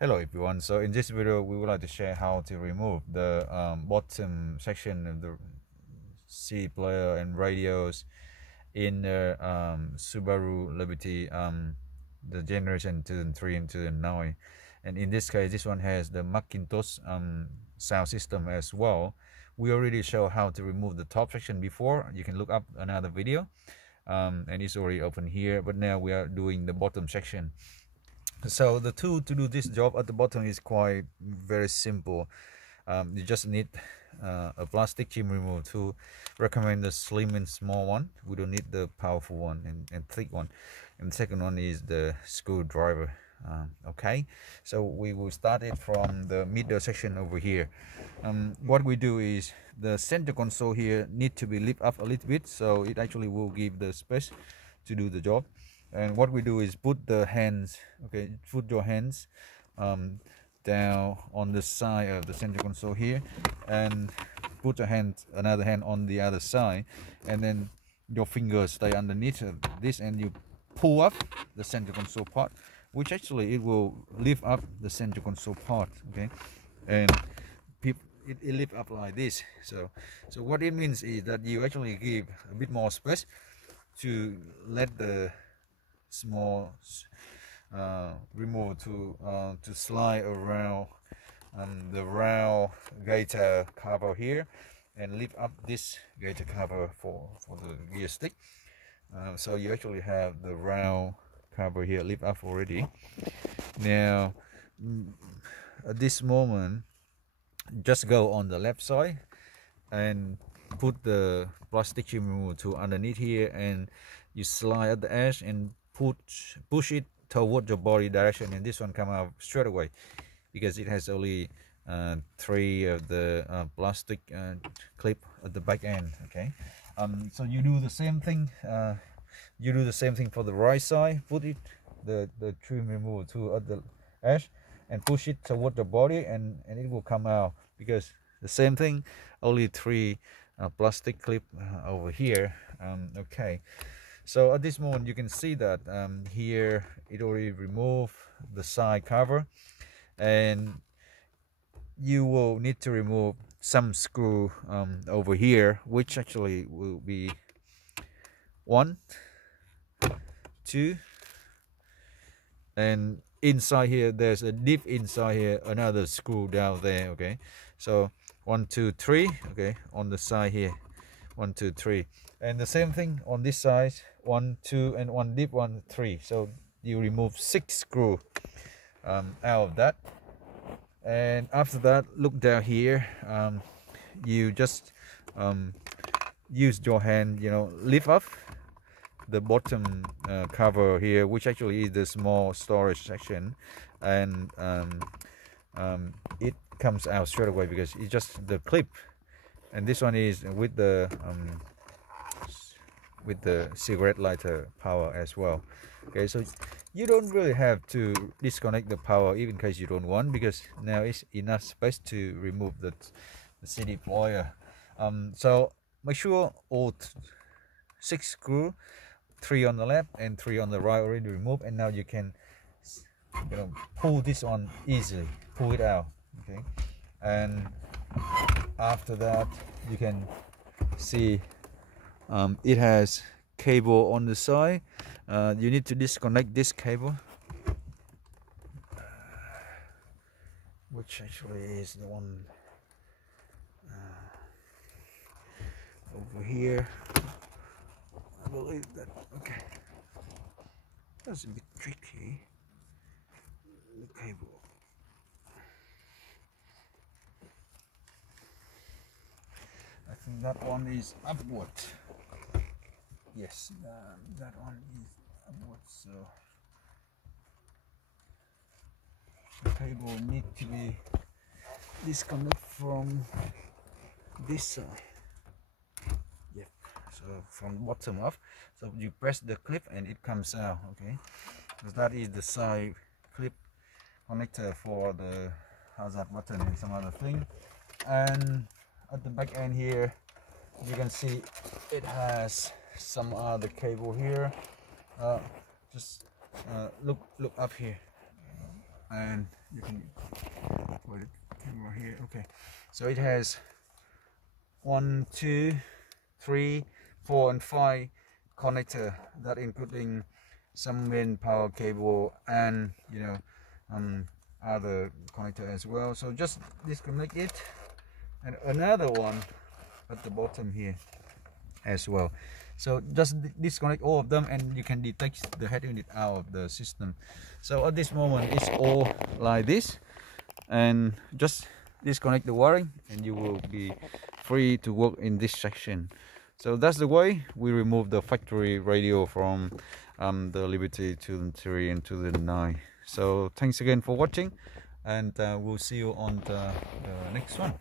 Hello everyone, so in this video we would like to share how to remove the bottom section of the CD player and radios in the Subaru Liberty, the generation 2003 and 2009. And in this case, this one has the McIntosh sound system as well. We already show how to remove the top section before. You can look up another video, and it's already open here, but now we are doing the bottom section. So the tool to do this job at the bottom is quite very simple. You just need a plastic chip removal tool. Recommend the slim and small one. We don't need the powerful one and thick one. And the second one is the screwdriver. Okay, so we will start it from the middle section over here. What we do is the center console here need to be lifted up a little bit, so it actually will give the space to do the job. And what we do is put the hands, okay, put your hands down on the side of the center console here, and put another hand on the other side, and then your fingers stay underneath this, and you pull up the center console part, which actually it will lift up the center console part, okay, and it lift up like this. So what it means is that you actually give a bit more space to let the small remote to slide around the round gator cover here and lift up this gator cover for the gear stick. So you actually have the round cover here lift up already. Now at this moment, just go on the left side and put the plastic chip removal tool underneath here, and you slide at the edge and push it toward your body direction, and this one come out straight away because it has only 3 of the plastic clip at the back end. Okay, so you do the same thing. You do the same thing for the right side. Put it the trim removal tool at the edge and push it toward the body, and it will come out, because the same thing, only 3 plastic clip over here. Okay, so at this moment you can see that here it already removed the side cover, and you will need to remove some screw over here, which actually will be 1, 2, and inside here there's a deep inside here another screw down there. Okay, so 1, 2, 3. Okay, on the side here 1, 2, 3, and the same thing on this side, 1, 2, and 1 deep, 1, 3. So you remove 6 screw out of that. And after that, look down here, you just use your hand, lift up the bottom cover here, which actually is the small storage section, and it comes out straight away because it's just the clip. And this one is with the cigarette lighter power as well. Okay, so you don't really have to disconnect the power even in case you don't want, because now it's enough space to remove the CD player. So make sure all 6 screw, 3 on the left and 3 on the right, already removed, and now you can pull this on easily, pull it out. Okay, and after that you can see it has cable on the side. You need to disconnect this cable, which actually is the one over here, I believe that. Okay, that's a bit tricky, the cable. I think that one is upward. Yes, that one is upward, so the cable need to be disconnected from this side. Yep, so from bottom up, so you press the clip and it comes out. Okay, so that is the side clip connector for the hazard button and some other thing. And at the back end here, you can see it has some other cable here. Just look up here. and you can put the camera here. Okay, so it has 1, 2, 3, 4 and 5 connector, that including some main power cable and other connector as well. So just disconnect it, and another one at the bottom here as well. So just disconnect all of them and you can detach the head unit out of the system. So at this moment it's all like this, and just disconnect the wiring and you will be free to work in this section. So that's the way we remove the factory radio from the Liberty 2003 and 2009. So thanks again for watching, and we'll see you on the next one.